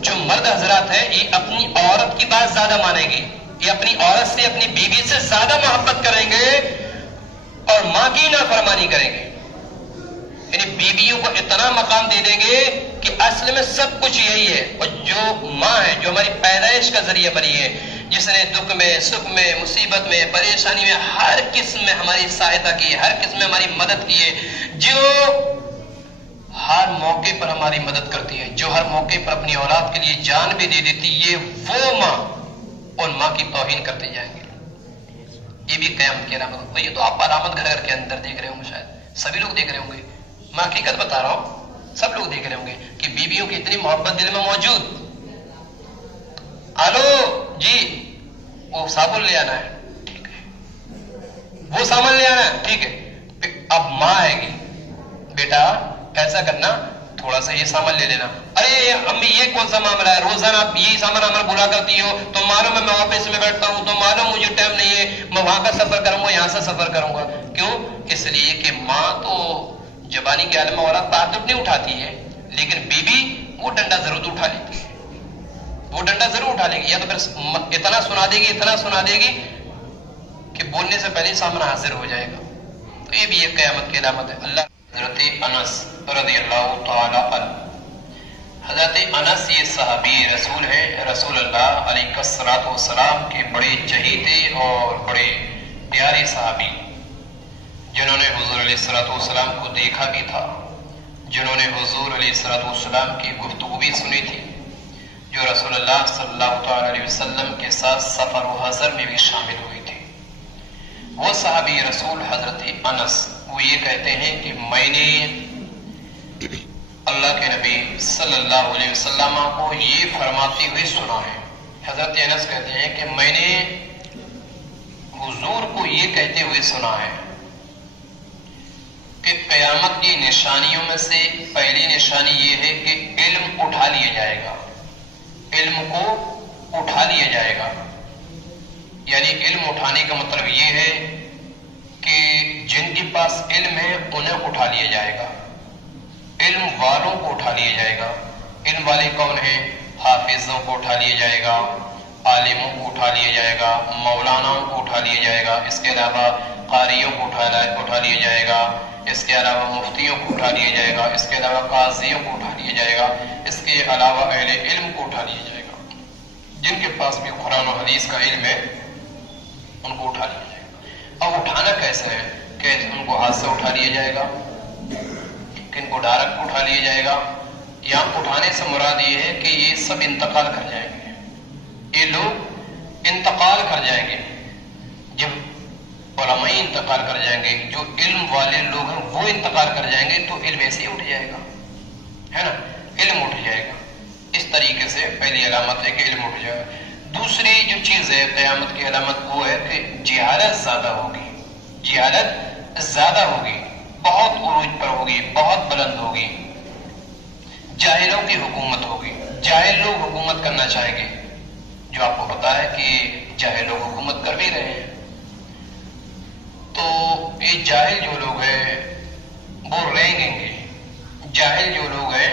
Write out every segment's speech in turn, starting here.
جو مرد حضرات ہیں یہ اپنی عورت کی بات زیادہ مانیں گے، یہ اپنی عورت سے اپنی بیوی سے زیادہ محبت کریں گے اور ماں کی نافرمانی کریں گے، یعنی بیویوں کو اتنا مقام دے دیں گے کہ اصل میں سب کچھ یہی ہے، اور جو ماں ہے جو ہماری پیدائش کا ذریعہ بنی ہے، جس نے دکھ میں سکھ میں مصیبت میں پریشانی میں ہر قسم میں ہماری سہایتا کی ہے، ہر قسم میں ہماری مدد کی ہے، جو ہر موقع پر ہماری مدد کرتی ہے، جو ہر موقع پر اپنی اولاد کے لیے جان بھی دے دیتی، یہ وہ ماں ان ماں کی توہین کرتے جائیں گے، یہ بھی قیامت کی علامت۔ یہ تو آپ علامت گھر گھر کے اندر دیکھ رہے ہوں گے، شاید سبھی لوگ دیکھ رہے ہوں گے، میں حقیقت بتا رہا ہوں، سب لوگ دیکھ رہے ہوں گے کہ بیویوں کی اتنی محبت دل میں موجود۔ آلو جی وہ صابن لے آنا ہے، ٹھیک ہے، وہ سامان لے آنا ہے، ٹھیک ہے، اب ماں آئے گی، بیٹا ایسا کرنا تھوڑا سا یہ سامان لے لینا، ارے امی یہ کون سا معاملہ ہے، روزانہ آپ یہی سامان ہمیں بلا کرتی ہو، تو معلوم ہے میں آفس میں بیٹھتا ہوں، تو معلوم مجھے ٹائم نہیں ہے، میں وہاں کا سفر کروں گا یہاں سے سفر کروں گا، کیوں؟ اس لیے کہ ماں تو جبانی کے عالم میں اولاد پار تو نہیں اٹھاتی ہے، لیکن بیوی وہ ڈنڈا ضرور اٹھا لیتی ہے، وہ ڈنڈا ضرور اٹھا لے گی، یا تو پھر اتنا سنا دے گی، اتنا سنا دے گی کہ بولنے سے پہلے سامنا حاضر ہو جائے گا۔ تو یہ بھی ایک قیامت کی علامت ہے۔ اللہ حضرت انس رضی اللہ تعالی عنہ، حضرت انس یہ صحابی رسول ہے، رسول اللہ علیہ الصلوۃ والسلام کے بڑے چہیتے اور بڑے پیارے صحابی، جنہوں نے حضور علیہ الصلوۃ والسلام کو دیکھا بھی تھا، جنہوں نے حضور علیہ الصلوۃ والسلام کی گفتگو بھی سنی تھی، جو رسول اللہ صلی اللہ تعالی علیہ وسلم کے ساتھ سفر و حضر میں بھی شامل ہوئی تھی۔ وہ صحابی رسول حضرت انس وہ یہ کہتے ہیں کہ میں نے اللہ کے نبی صلی اللہ علیہ وسلم کو یہ فرماتے ہوئے سنا ہے۔ حضرت انس کہتے ہیں کہ میں نے حضور کو یہ کہتے ہوئے سنا ہے کہ قیامت کی نشانیوں میں سے پہلی نشانی یہ ہے کہ علم اٹھا لیا جائے گا، علم کو اٹھا لیا جائے گا، یعنی علم اٹھانے کا مطلب یہ ہے کہ جن کے پاس علم ہے انہیں اٹھا لیا جائے گا، علم والوں کو اٹھا لیا جائے گا۔ علم والے کون ہیں؟ حافظوں کو اٹھا لیا جائے گا، عالموں کو اٹھا لیا جائے گا، مولاناؤں کو اٹھا لیا جائے گا، اس کے علاوہ قاریوں کو اٹھا لیا جائے گا، اس کے علاوہ مفتیوں کو اٹھا لیا جائے گا، اس کے علاوہ قاضیوں کو اٹھا لیا جائے گا، اس کے علاوہ اہل علم کو اٹھا لیا جائے گا، جن کے پاس بھی قرآن و حدیث کا علم ہے ان کو اٹھا لیا جائے گا۔ اب اٹھانا کیسے ہے؟ کہ ان کو ہاتھ سے اٹھا لیا جائے گا، کہ ان کو ڈائریکٹ اٹھا لیا جائے گا، یا اٹھانے سے مراد یہ ہے کہ یہ سب انتقال کر جائیں گے، یہ لوگ انتقال کر جائیں گے۔ جب علماء انتقال کر جائیں گے، جو علم والے لوگ ہیں وہ انتقال کر جائیں گے، تو علم ایسے ہی اٹھ جائے گا، ہے نا، علم اٹھ جائے گا۔ اس طریقے سے پہلی علامت ہے کہ علم اٹھ جائے گا۔ دوسری جو چیز ہے قیامت کی علامت وہ ہے کہ جہالت زیادہ ہوگی، جہالت زیادہ ہوگی، بہت عروج پر ہوگی، بہت بلند ہوگی، جاہلوں کی حکومت ہوگی، جاہل لوگ حکومت کرنا چاہیں گے، جو آپ کو پتا ہے کہ جاہل لوگ حکومت کر بھی رہے ہیں۔ تو یہ جاہل جو لوگ ہیں وہ رینگیں گے، جاہل جو لوگ ہیں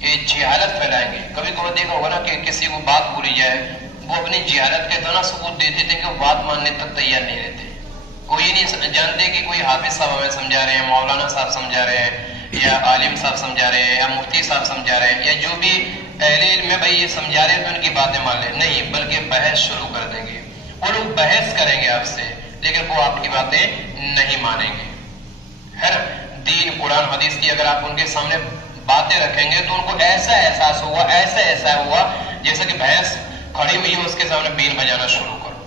یہ جہالت پھیلائیں گے۔ کبھی کبھی دیکھا ہوگا نا کہ کسی کو بات بولی جائے، وہ اپنی جہالت کے اتنا ثبوت دیتے تھے کہ وہ بات ماننے تک تیار نہیں رہتے، وہ یہ نہیں جانتے کہ کوئی حافظ صاحب ہمیں سمجھا رہے ہیں، مولانا صاحب سمجھا رہے ہیں، یا عالم صاحب سمجھا رہے ہیں، یا مفتی صاحب سمجھا رہے ہیں، یا جو بھی اہل علم ہے بھائی یہ سمجھا رہے ہیں تو ان کی باتیں مان لیں، نہیں، بلکہ بحث شروع کر دیں گے۔ وہ لوگ بحث کریں گے آپ سے، لیکن وہ آپ کی باتیں نہیں مانیں گے، ہے نا۔ دین قرآن حدیث کی اگر آپ ان کے سامنے باتیں رکھیں گے تو ان کو ایسا احساس ہوگا، ایسا ہوا جیسا کہ بھینس کھڑی ہوئی ہے اس کے سامنے بین بجانا شروع کرو۔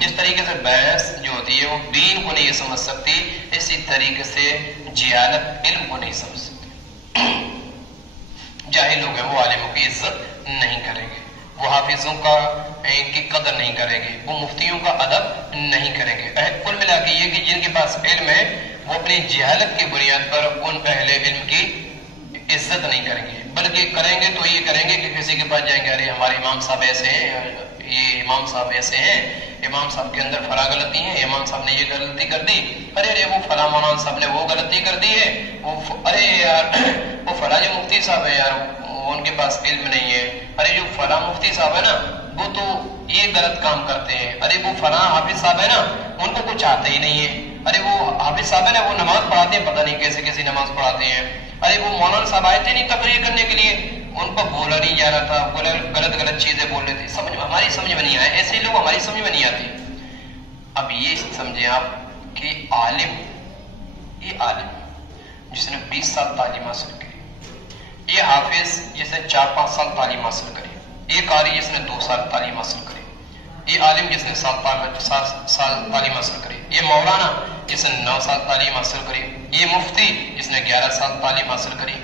جس طریقے سے بحث جو ہوتی ہے وہ دین کو نہیں سمجھ سکتی، اسی طریقے سے جہالت علم کو نہیں سمجھ سکتی۔ جاہل لوگ ہیں وہ عالموں کی عزت نہیں کریں گے، وہ حافظوں کی قدر نہیں کریں گے، وہ مفتیوں کا ادب نہیں کریں گے۔ کل ملا کے یہ کہ جن کے پاس علم ہے وہ اپنی جہالت کی بنیاد پر ان اہل علم کی عزت نہیں کریں گے، بلکہ کریں گے تو یہ کریں گے کہ کسی کے پاس جائیں گے، ارے ہمارے امام صاحب ایسے ہیں، یہ امام صاحب ایسے ہیں، امام صاحب کے اندر فلاں غلطی ہے، امام صاحب نے یہ غلطی کر دی، ارے وہ فلاں مولانا صاحب نے وہ غلطی کر دی ہے، ارے یار وہ فلاں جو مفتی صاحب ہے یار ان کے پاس علم نہیں ہے، ارے جو فلاں مفتی صاحب ہے نا وہ تو یہ غلط کام کرتے ہیں، ارے وہ فلاں حافظ صاحب ہے نا ان کو کچھ آتا ہی نہیں ہے، ارے وہ حافظ صاحب ہے نا وہ نماز پڑھاتے ہیں پتہ نہیں کیسے کیسی نماز پڑھاتے ہیں، ارے وہ مولانا صاحب آئے تھے نہیں تقریر کرنے کے لیے ان کو بولا نہیں جا رہا تھا، غلط چیزیں بول رہے تھے، ہماری سمجھ میں نہیں آئے، ایسے لوگ ہماری سمجھ میں نہیں آتے۔ اب یہ سمجھیں آپ کہ عالم، یہ عالم جس نے 20 سال تعلیم حاصل کی، یہ حافظ جس نے 4-5 سال تعلیم حاصل کری، یہ قاری جس نے 2 سال تعلیم حاصل کری، یہ عالم جس نے 7 سال تعلیم حاصل کری، یہ مولانا جس نے 9 سال تعلیم حاصل کری، یہ مفتی جس نے 11 سال تعلیم حاصل کری،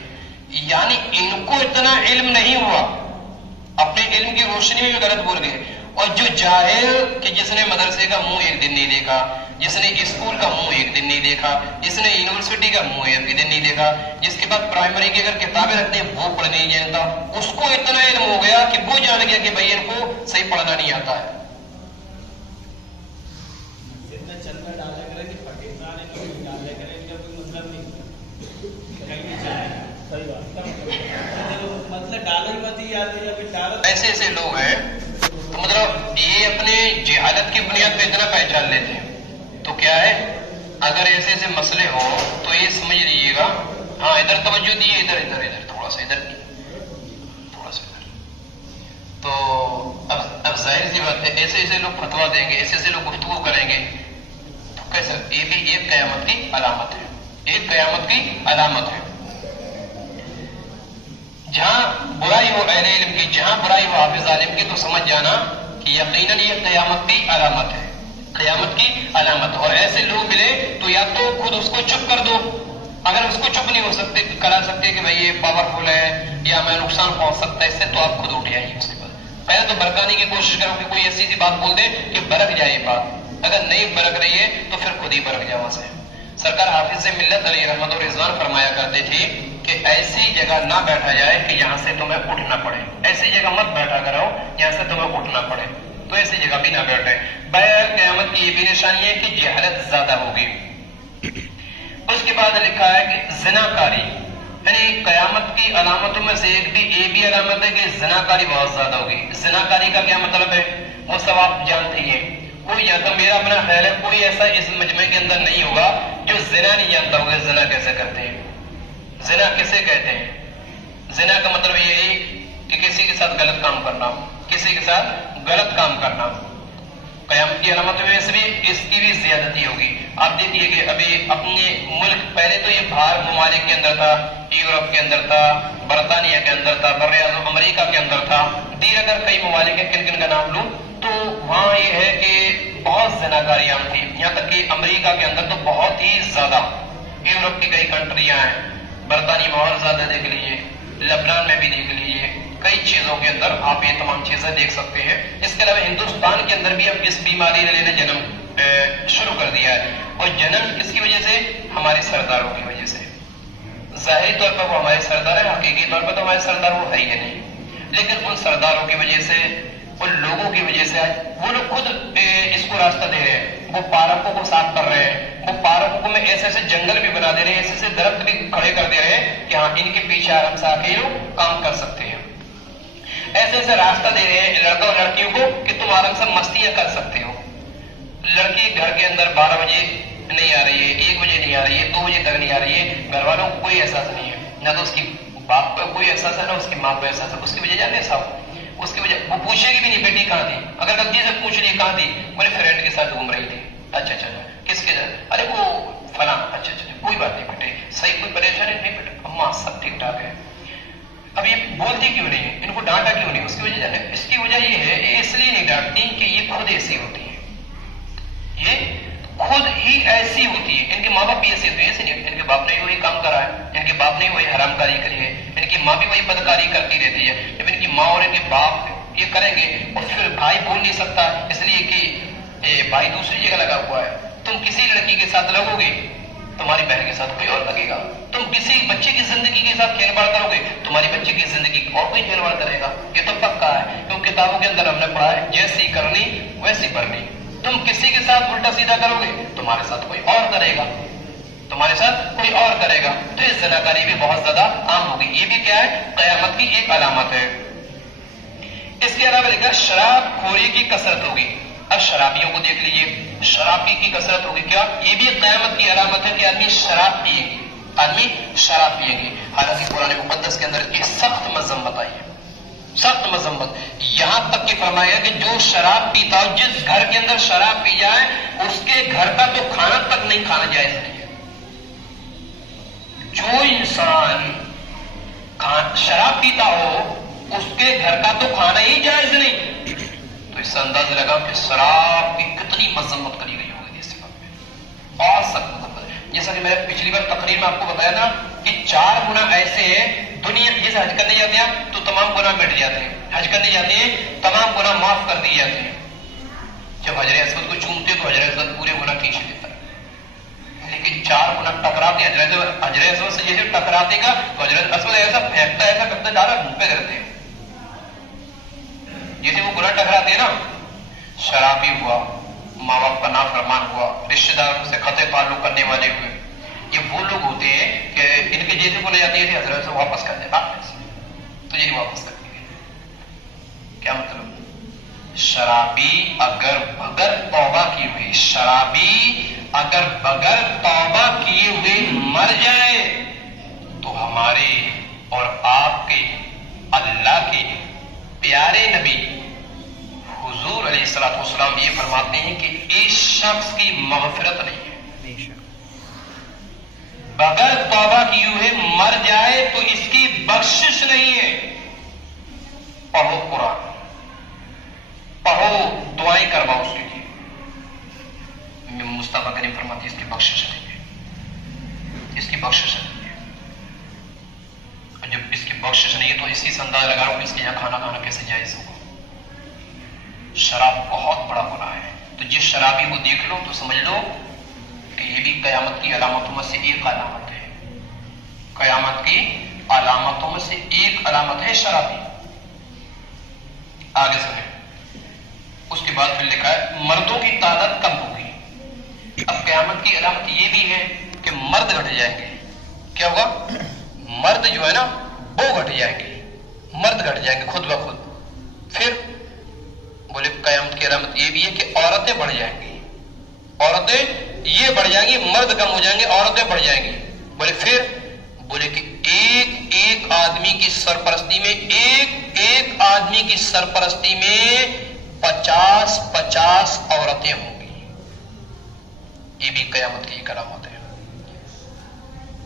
یعنی ان کو اتنا علم نہیں ہوا، اپنے علم کی روشنی میں بھی غلط بول گئے۔ اور جو جاہل کہ جس نے مدرسے کا منہ ایک دن نہیں دیکھا، جس نے اسکول کا منہ ایک دن نہیں دیکھا، جس نے یونیورسٹی کا منہ ایک دن نہیں دیکھا، جس کے بعد پرائمری کی اگر کتابیں رکھتے ہیں وہ پڑھنے نہیں جانتا، اس کو اتنا علم ہو گیا کہ وہ جان گیا کہ بھائی ان کو صحیح پڑھنا نہیں آتا ہے۔ ایسے ایسے لوگ ہیں تو مطلب یہ اپنے جہالت کی بنیاد پہ اتنا پہچان لیتے ہیں، تو کیا ہے اگر ایسے ایسے مسئلے ہو تو یہ سمجھ لیجیے گا، ہاں ادھر توجہ دیے، ادھر ادھر ادھر تھوڑا سا ادھر تھوڑا سا ادھر، تو اب ظاہر سی بات ہے ایسے ایسے لوگ فتوا دیں گے، ایسے ایسے لوگ گفتگو کریں گے تو کیسا، یہ بھی ایک قیامت کی علامت ہے، ایک قیامت کی علامت ہے۔ جہاں برائی ہو اہل علم کی، جہاں برائی ہو حافظ عالم کی، تو سمجھ جانا کہ یقیناً یہ قیامت کی علامت ہے، قیامت کی علامت۔ اور ایسے لوگ ملے تو یا تو خود اس کو چپ کر دو، اگر اس کو چپ نہیں ہو سکتے کرا سکتے کہ بھائی یہ پاورفل ہے یا میں نقصان پہنچ سکتا ہے اس سے، تو آپ خود اٹھ آئیے اس کے بعد۔ پہلے تو برکانے کی کوشش کرو کہ کوئی ایسی سی بات بول دے کہ برک جائے یہ بات، اگر نہیں برک رہی ہے تو پھر خود ہی برک جاؤ سے۔ سرکار حافظ ملت علیہ رحمت و رضوان فرمایا کرتے تھے کہ ایسی جگہ نہ بیٹھا جائے کہ یہاں سے تمہیں اٹھنا پڑے، ایسی جگہ مت بیٹھا کرو جہاں سے تمہیں اٹھنا پڑے، تو ایسی جگہ بھی نہ بیٹھے۔ بہرحال قیامت کی یہ بھی نشانی ہے کہ جہالت زیادہ ہوگی۔ اس کے بعد لکھا ہے کہ زنا کاری، یعنی قیامت کی علامتوں میں سے ایک بھی یہ بھی علامت ہے کہ زنا کاری بہت زیادہ ہوگی۔ زنا کاری کا کیا مطلب ہے وہ سب آپ جانتے ہی ہیں، کوئی یا تو میرا اپنا خیال ہے کوئی ایسا اس مجمع کے اندر نہیں ہوگا جو زنا نہیں جانتا ہوگا زنا کیسے کرتے ہیں، زنا کیسے کہتے ہیں۔ زنا کا مطلب یہ ہے کہ کسی کے ساتھ غلط کام کرنا، کسی کے ساتھ غلط کام کرنا۔ قیامت کی علامت میں سے بھی اس کی بھی زیادتی ہوگی۔ آپ دیکھیے کہ ابھی اپنے ملک پہلے تو یہ باہر ممالک کے اندر تھا، یورپ کے اندر تھا، برطانیہ کے اندر تھا، بر اعظم امریکہ کے اندر تھا، دیر اگر کئی ممالک ہیں کن کن کا نام لوں تو وہاں یہ ہے کہ بہت زناکاری عام تھی، یہاں تک کہ امریکہ کے اندر تو بہت ہی زیادہ، یورپ کی کئی کنٹریاں ہیں، برطانیہ ماحول زیادہ دیکھ لیجیے، لبنان میں بھی دیکھ لیجیے، کئی چیزوں کے اندر آپ یہ تمام چیزیں دیکھ سکتے ہیں۔ اس کے علاوہ ہندوستان کے اندر بھی اب اس بیماری نے لینا جنم شروع کر دیا ہے، اور جنم کس کی وجہ سے؟ ہمارے سرداروں کی وجہ سے۔ ظاہری طور پر وہ ہمارے سردار ہیں، حقیقی طور پر تو ہمارے سردار وہ ہے ہی نہیں، لیکن ان سرداروں کی وجہ سے، ان لوگوں کی وجہ سے وہ لوگ خود اس کو راستہ دے رہے ہیں، وہ پارکوں کو صاف کر رہے ہیں، وہ پارکوں میں ایسے ایسے جنگل بھی بنا دے رہے ہیں، ایسے ایسے درخت بھی کھڑے کر دے رہے ہیں کہ ہاں ان کے پیچھے آرام سے آ کے لوگ کام کر سکتے ہیں، ایسے ایسے راستہ دے رہے ہیں لڑکوں اور لڑکیوں کو کہ تم آرام سے مستیاں کر سکتے ہو۔ لڑکی گھر کے اندر 12 بجے نہیں آ رہی ہے، 1 بجے نہیں آ رہی ہے، 2 بجے تک نہیں آ رہی ہے، گھر والوں کو کوئی احساس نہیں ہے، نہ تو اس کی باپ کو کوئی احساس ہے نہ اس کی ماں کو احساس ہے۔ اس کی وجہ جانے صاحب، اس کی وجہ وہ پوچھے گی بھی نہیں بیٹی کہاں تھی، اگر غلطی سے پوچھ لی کہاں تھی، بولے فرینڈ کے ساتھ گھوم رہی تھی، اچھا اچھا کس کے ساتھ، ارے وہ فلاں، اچھا اچھا کوئی بات نہیں بیٹے، صحیح کوئی پریشانی نہیں بیٹا، اماں سب ٹھیک ٹھاک ہے۔ اب یہ بولتی کیوں نہیں ہے، ان کو ڈانٹا کیوں نہیں؟ اس کی وجہ جانے، اس کی وجہ یہ ہے یہ اس لیے نہیں ڈانٹتی کہ یہ خود ایسی ہوتی ہے، یہ خود ہی ایسی ہوتی ہے، ان کے ماں باپ بھی ایسے ہوتے ہیں، ایسے نہیں، ان کے باپ نے وہی کام کرا ہے، ان کے باپ نے وہی حرام کاری کری ہے، ان کی ماں بھی وہی بدکاری کرتی رہتی ہے۔ جب ان کی ماں اور ان کے باپ یہ کریں گے اور پھر بھائی بول نہیں سکتا اس لیے کہ بھائی دوسری جگہ لگا ہوا ہے، تم کسی لڑکی کے ساتھ لگو گے تمہاری بہن کے ساتھ کوئی اور لگے گا، تم کسی بچے کی زندگی کے ساتھ کھیل باڑ کرو گے تمہاری بچے کی زندگی اور کوئی کھیل باڑ کرے گا، یہ تو پکا ہے، کیونکہ کتابوں کے اندر ہم نے پڑھا ہے جیسی کرنی ویسی بھرنی۔ تم کسی کے ساتھ الٹا سیدھا کرو گے تمہارے ساتھ کوئی اور کرے گا، تمہارے ساتھ کوئی اور کرے گا تو یہ زناکاری بھی بہت زیادہ عام ہوگی. یہ بھی کیا ہے؟ قیامت کی ایک علامت ہے. اس کے علاوہ دیکھا شراب خوری کی کثرت ہوگی. اب شرابیوں کو دیکھ لیجیے, شرابی کی کثرت ہوگی. کیا یہ بھی قیامت کی علامت ہے کہ آدمی شراب پیے گی, آدمی شراب پیے گی. حالانکہ قرآن مقدس کے اندر اس کی سخت مذمت آئی ہے, سخت مذمت. یہاں تک کہ فرمایا کہ جو شراب پیتا ہو, جس گھر کے اندر شراب پی جائے اس کے گھر کا تو کھانا تک نہیں کھانا جائز نہیں ہے. جو انسان شراب پیتا ہو اس کے گھر کا تو کھانا ہی جائز نہیں. تو اس سے اندازہ لگا کہ شراب کی کتنی مذمت کری گئی ہوگی اس وقت میں, اور سخت مذمت. جیسا کہ میں نے پچھلی بار تقریر میں آپ کو بتایا تھا کہ 4 گناہ ایسے ہیں دنیا, جیسے حج کرنے جاتے ہیں تو تمام گناہ مٹ جاتے ہیں, حج کرنے جاتے ہیں تمام گناہ معاف کر دیے جاتے ہیں. جب حجر اسود کو چومتے تو حجر اسود پورے گناہ کھینچ دیتا ہے, لیکن 4 گناہ ٹکراتے حجر اسود سے, جیسے ٹکراتے گا تو حجر اسود ایسا پھینکتا ایسا کرتا ڈالا منہ پہ کرتے ہیں. جیسے وہ گناہ ٹکراتے ہیں نا, شرابی ہوا, ماں باپ کا نافرمان ہوا, رشتے داروں سے قطع تعلق کرنے والے ہوئے, یہ وہ لوگ ہوتے ہیں کہ ان کے جیسے بولے جاتے ہیں حضرت سے واپس کر دیں, تو یہ واپس کر دیں. کیا مطلب؟ شرابی اگر بغیر توبہ کیے ہوئے, شرابی اگر بغیر توبہ کیے ہوئے مر جائے تو ہمارے اور آپ کے اللہ کے پیارے نبی حضور علیہ الصلوۃ والسلام یہ فرماتے ہیں کہ اس شخص کی مغفرت نہیں ہے. بغیر توبہ کیے ہوئے مر جائے تو اس کی بخشش نہیں ہے. پڑھو قرآن, پڑھو, دعائیں کرواؤ اس کے لیے. مصطفیٰ کریم فرماتے ہیں اس کی بخشش نہیں ہے, اس کی بخشش نہیں ہے. اور جب اس کی بخشش نہیں ہے تو اسی سے اندازہ لگا رہا ہوں کہ اس کے یہاں کھانا کھانا کیسے جائز ہوگا. شراب بہت بڑا گناہ ہے. تو جس شرابی کو دیکھ لو تو سمجھ لو کہ یہ بھی قیامت کی علامتوں میں سے ایک علامت ہے. قیامت کی علامتوں میں سے ایک علامت ہے شرابی. آگے سنیں. اس کے بعد پھر لکھا ہے مردوں کی تعداد کم ہوگی. اب قیامت کی علامت یہ بھی ہے کہ مرد گھٹ جائیں گے. کیا ہوگا؟ مرد جو ہے نا وہ گھٹ جائیں گے, مرد گھٹ جائیں گے خود بخود. پھر بولے قیامت کی علامت یہ بھی ہے کہ عورتیں بڑھ جائیں گی. عورتیں یہ بڑھ جائیں گی, مرد کم ہو جائیں گے, عورتیں بڑھ جائیں گی. بولے پھر بولے کہ ایک آدمی کی سرپرستی میں, ایک آدمی کی سرپرستی میں 50 عورتیں ہوں گی. یہ بھی قیامت کی ایک علامت ہے.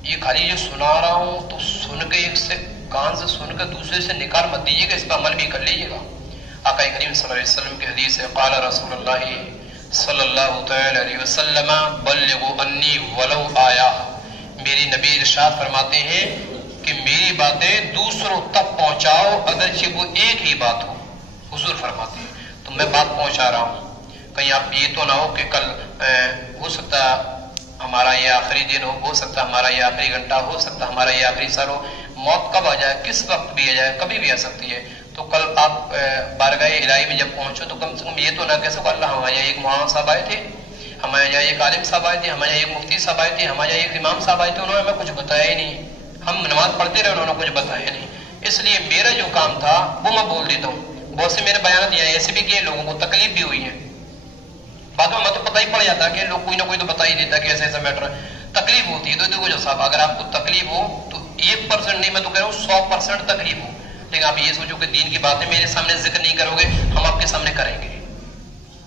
یہ خالی جو سنا رہا ہوں تو سن کے ایک سے کان سے سن کے دوسرے سے نکال مت دیجیے گا, اس پہ عمل بھی کر لیجیے گا. آقا کریم صلی اللہ علیہ وسلم کی حدیث ہے, قال رسول اللہ صلی اللہ تعالی علیہ وسلم بلغوا انی ولو آیا. میری نبی ارشاد فرماتے ہیں کہ میری باتیں دوسروں تک پہنچاؤ اگرچہ وہ ایک ہی بات ہو. حضور فرماتے ہیں تو میں بات پہنچا رہا ہوں, کہیں آپ یہ تو نہ ہو کہ کل ہو سکتا ہمارا یہ آخری دن ہو سکتا ہمارا یہ آخری گھنٹہ, ہو سکتا ہمارا یہ آخری سر ہو. موت کب آ جائے, کس وقت بھی آ جائے, کبھی بھی آ سکتی ہے. تو کل آپ بارگاہ الہی میں جب پہنچو تو کم سے کم یہ تو نہ کہہ سکو اللہ ہمارے یہاں ایک مولانا صاحب آئے تھے, ہمارے یہاں ایک عالم صاحب آئے تھے, ہمارے یہاں ایک مفتی صاحب آئے تھے, ہمارے یہاں ایک امام صاحب آئے تھے, انہوں نے ہمیں کچھ بتایا ہی نہیں. ہم نماز پڑھتے رہے, انہوں نے کچھ بتایا نہیں. اس لیے میرا جو کام تھا وہ میں بول دیتا ہوں. بہت سے میرے بیانات یہ ایسے بھی کیے, لوگوں کو تکلیف بھی ہوئی ہے. بعد میں تو پتہ ہی پڑ جاتا کہ لوگ کوئی نہ کوئی تو بتا ہی دیتا کہ ایسا ایسا میٹر ہے, تکلیف ہوتی ہے. تو دیکھو جو صاحب, اگر آپ کو تکلیف ہو تو 1% نہیں, میں تو کہہ رہا ہوں 100% تکلیف ہو, لیکن آپ یہ سوچو کہ دین کی باتیں میرے سامنے ذکر نہیں کرو گے, ہم آپ کے سامنے کریں گے.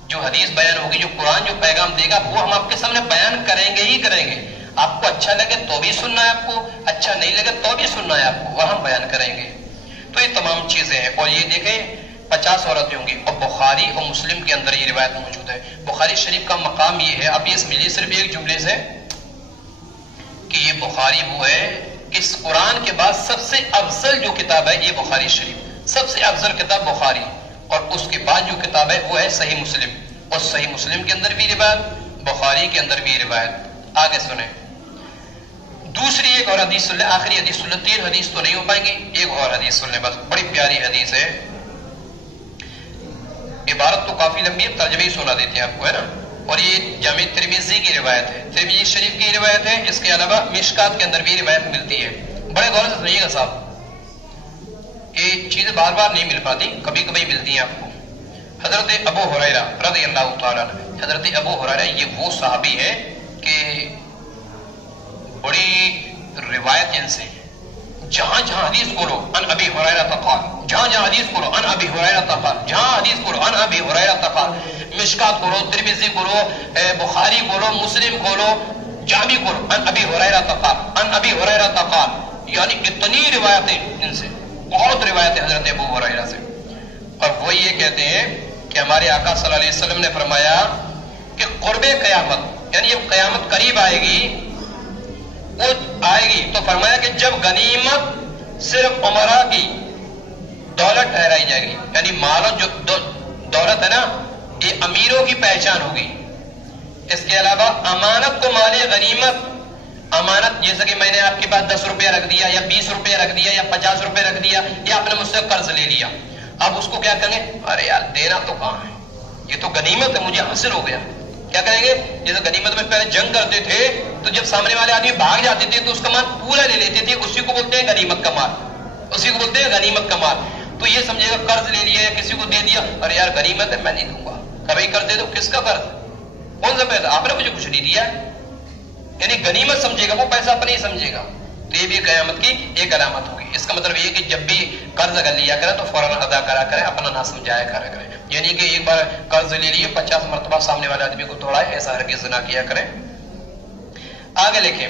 جو حدیث بیان ہوگی, جو قرآن جو پیغام دے گا وہ ہم آپ کے سامنے بیان کریں گے ہی کریں گے. آپ کو اچھا لگے تو بھی سننا ہے, آپ کو اچھا نہیں لگے تو بھی سننا ہے آپ کو, اور ہم بیان کریں گے. تو یہ تمام چیزیں ہیں. اور یہ دیکھیں 50 عورتیں ہوں گی. اور بخاری اور مسلم کے اندر یہ روایت موجود ہے. بخاری شریف کا مقام یہ ہے, اب یہ سمجھیے صرف ایک جملے سے کہ یہ بخاری وہ ہے کہ اس قرآن کے بعد سب سے افضل جو کتاب ہے یہ بخاری شریف, سب سے افضل کتاب بخاری, اور اس کے بعد جو کتاب ہے وہ ہے صحیح مسلم. اور صحیح مسلم کے اندر بھی روایت, بخاری کے اندر بھی روایت. آگے سنیں. دوسری ایک اور حدیث سن لیں, آخری حدیث سن لیں, 3 حدیث تو نہیں ہو پائیں گی, ایک اور حدیث سن لیں بس, بڑی پیاری حدیث ہے. عبارت تو کافی لمبی ہے, ترجمے ہی سنا دیتے ہیں آپ کو, ہے نا. اور یہ جامع ترمذی کی روایت ہے، ترمذی شریف کی روایت ہے، اس کے علاوہ مشکات کے اندر بھی روایت ملتی ہے۔ بڑے غور سے سنیے گا صاحب، یہ چیزیں بار بار نہیں مل پاتی، کبھی کبھی ملتی ہیں آپ کو۔ حضرت ابو ہریرہ رضی اللہ تعالیٰ عنہ، حضرت ابو ہریرہ یہ وہ صحابی ہے کہ بڑی روایت ان سے، جہاں جہاں حدیث کھولو ان ابی ہریرہ قال، جہاں جہاں حدیث کھولو ان ابی ہریرہ قال، جہاں حدیث کھولو ان ابی ہریرہ قال، مشکات کھولو، ترمذی کھولو، بخاری کھولو، مسلم کھولو، جامع کھولو، ان ابی ہریرہ قال، ان ابی ہریرہ قال، یعنی اتنی روایتیں ان سے، بہت روایتیں حضرت ابو ہریرہ سے۔ اور وہ یہ کہتے ہیں کہ ہمارے آقا صلی اللہ علیہ وسلم نے فرمایا کہ قرب قیامت، یعنی جب قیامت قریب آئے گی، وہ آئے گی تو فرمایا کہ جب غنیمت صرف عمرہ کی دولت ٹھہرائی جائے گی، یعنی مال جو دولت ہے نا، یہ امیروں کی پہچان ہوگی۔ اس کے علاوہ امانت کو مال غنیمت، امانت جیسا کہ میں نے آپ کے پاس 10 روپیہ رکھ دیا یا 20 روپیہ رکھ دیا یا 50 روپیہ رکھ دیا یا آپ نے مجھ سے قرض لے لیا، اب اس کو کیا کریں گے؟ ارے یار دینا تو کہاں ہے، یہ تو غنیمت ہے، مجھے حاصل ہو گیا۔ کیا کریں گے؟ جیسے غنیمت میں پہلے جنگ کرتے تھے تو جب سامنے والے آدمی بھاگ جاتے تھے تو اس کا مال پورا لے لیتے تھے، اسی کو بولتے ہیں غنیمت کا مال، اسی کو بولتے ہیں غنیمت کا مال۔ تو یہ سمجھے گا قرض لے لیا یا کسی کو دے دیا، ارے یار غنیمت ہے میں نہیں دوں گا، کبھی قرض دے دو، کس کا قرض؟ کون سا پیسہ؟ آپ نے مجھے کچھ نہیں دیا، یعنی غنیمت سمجھے گا، وہ پیسہ اپنے ہی سمجھے گا۔ تو یہ بھی قیامت کی ایک علامت ہوگی۔ اس کا مطلب یہ کہ جب بھی قرض اگر لیا کرے تو فوراً ادا کرا کرے، اپنا نہ سمجھایا کرا کرے، یعنی کہ ایک بار قرض لے لیے 50 مرتبہ سامنے والے آدمی کو توڑائے، ایسا ہرگز نہ کیا کرے۔ آگے لکھیں،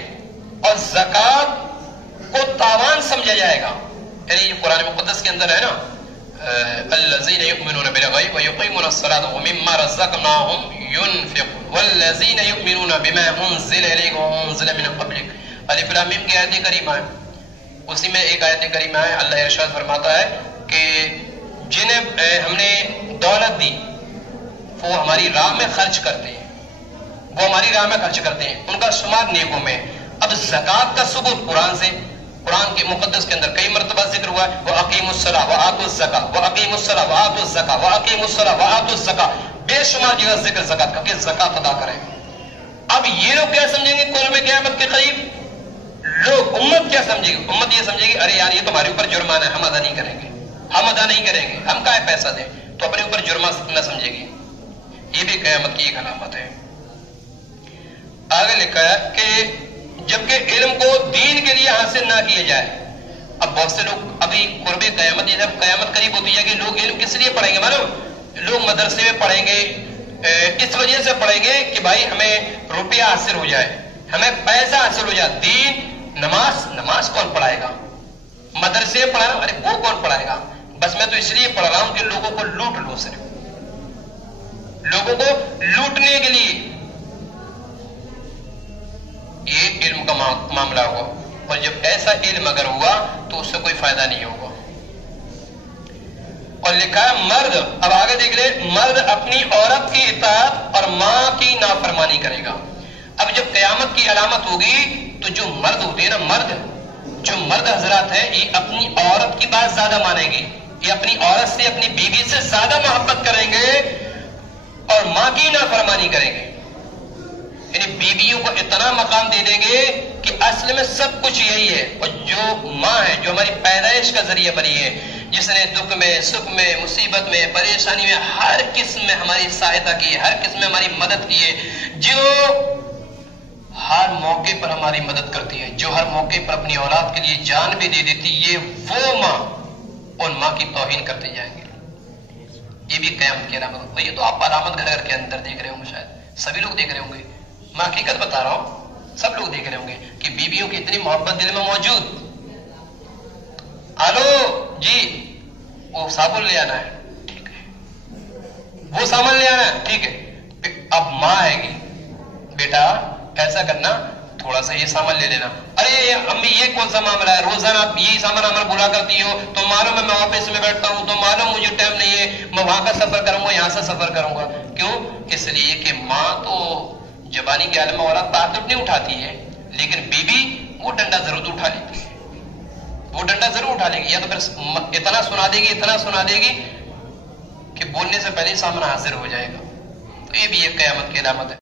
اور زکوٰۃ کو تاوان سمجھا جائے گا، یعنی یہ قرآن مقدس کے اندر ہے نا، الذین یؤمنون بالغیب ویقیمون الصلاة ومما رزقناہم ينفقون والذین یؤمنون بما انزل الیک وانزل من قبلک، الف لام میم کی آیت کریمہ ہے، اسی میں ایک آیت کریمہ ہے، اللہ ارشاد فرماتا ہے کہ جنہیں ہم نے دولت دی وہ ہماری راہ میں خرچ کرتے ہیں، وہ ہماری راہ میں خرچ کرتے ہیں، ان کا شمار نیکوں میں۔ اب زکوٰۃ کا ثبوت قرآن سے، قرآن کے مقدس کے اندر کئی مرتبہ ذکر ہوا ہے، وَأَقِيمُوا الصَّلَاةَ وَآتُوا الزَّكَاةَ وَأَقِيمُوا الصَّلَاةَ وَآتُوا الزَّكَاةَ وَأَقِيمُوا الصَّلَاةَ وَآتُوا الزَّكَاةَ، بے شمار جگہ ذکر زکوٰۃ کا کہ زکوٰۃ ادا کریں۔ اب یہ لوگ کیا سمجھیں گے قرب قیامت کے قریب؟ لوگ امت کیا سمجھے گی؟ امت یہ سمجھے گی ارے یار یہ تمہارے اوپر جرمانہ ہے، ہم ادا نہیں کریں گے، ہم ادا نہیں کریں گے، ہم کا ہے پیسہ دیں، تو اپنے اوپر جرمانہ نہ سمجھے گی۔ یہ بھی قیامت کی ایک علامت ہے۔ آگے لکھا ہے کہ جبکہ علم کو دین کے لیے حاصل نہ کیا جائے، اب بہت سے لوگ ابھی قرب قیامت، جب قیامت قریب ہوتی ہے کہ لوگ علم کس لیے پڑھیں گے؟ معلوم، لوگ مدرسے میں پڑھیں گے، اس وجہ سے پڑھیں گے کہ بھائی ہمیں روپیہ حاصل ہو جائے، ہمیں پیسہ حاصل ہو جائے۔ دین، نماز کون پڑھائے گا؟ مدرسے میں پڑھانا، ارے وہ کون پڑھائے گا؟ بس میں تو اس لیے پڑھ رہا ہوں کہ لوگوں کو لوٹ لو، صرف لوگوں کو لوٹنے کے لیے یہ علم کا معاملہ ہوا، اور جب ایسا علم اگر ہوا تو اس سے کوئی فائدہ نہیں ہوگا۔ اور لکھا ہے مرد، اب آگے دیکھ لیں، مرد اپنی عورت کی اطاعت اور ماں کی نافرمانی کرے گا۔ اب جب قیامت کی علامت ہوگی تو جو مرد ہوتے ہیں نا، جو مرد حضرات ہیں، یہ اپنی عورت کی بات زیادہ مانیں گے، یہ اپنی عورت سے، اپنی بیوی سے زیادہ محبت کریں گے اور ماں کی نافرمانی کریں گے، یعنی بیویوں کو اتنا مقام دے دیں گے کہ اصل میں سب کچھ یہی ہے۔ اور جو ماں ہے، جو ہماری پیدائش کا ذریعہ بنی ہے، جس نے دکھ میں، سکھ میں، مصیبت میں، پریشانی میں، ہر قسم میں ہماری سہایتا کی ہے، ہر قسم میں ہماری مدد کی ہے، جو ہر موقع پر ہماری مدد کرتی ہے، جو ہر موقع پر اپنی اولاد کے لیے جان بھی دے دیتی ہے، وہ ماں، ان ماں کی توہین کرتے جائیں گے۔ یہ بھی قیامت کی علامت ہے۔ یہ تو آپ علامت گھر گھر کے اندر دیکھ رہے ہوں گے، شاید سبھی لوگ دیکھ رہے ہوں گے، میں حقیقت بتا رہا ہوں، سب لوگ دیکھ رہے ہوں گے کہ بیویوں کی اتنی محبت دل میں موجود، آلو جی وہ صابن لے آنا ہے، ٹھیک ہے، وہ سامان لے آنا ہے، ٹھیک ہے، اب ماں آئے گی، بیٹا ایسا کرنا، تھوڑا سا یہ سامان لے لینا، ارے امی یہ کون سا معاملہ ہے، روزانہ آپ یہی سامان ہمیں بلا کرتی ہو، تو معلوم ہے میں آفس میں بیٹھتا ہوں، تو معلوم مجھے ٹائم نہیں ہے، میں وہاں کا سفر کروں گا، یہاں سے سفر کروں گا۔ کیوں؟ اس لیے کہ ماں تو زبانی کے عالم میں اولاد بات تو نہیں اٹھاتی ہے، لیکن بیوی وہ ڈنڈا ضرور اٹھا لیتی ہے، وہ ڈنڈا ضرور اٹھا لے گی، یا تو پھر اتنا سنا دے گی کہ بولنے سے پہلے ہی سامنا حاضر ہو جائے گا۔ تو یہ بھی ایک قیامت کی علامت ہے.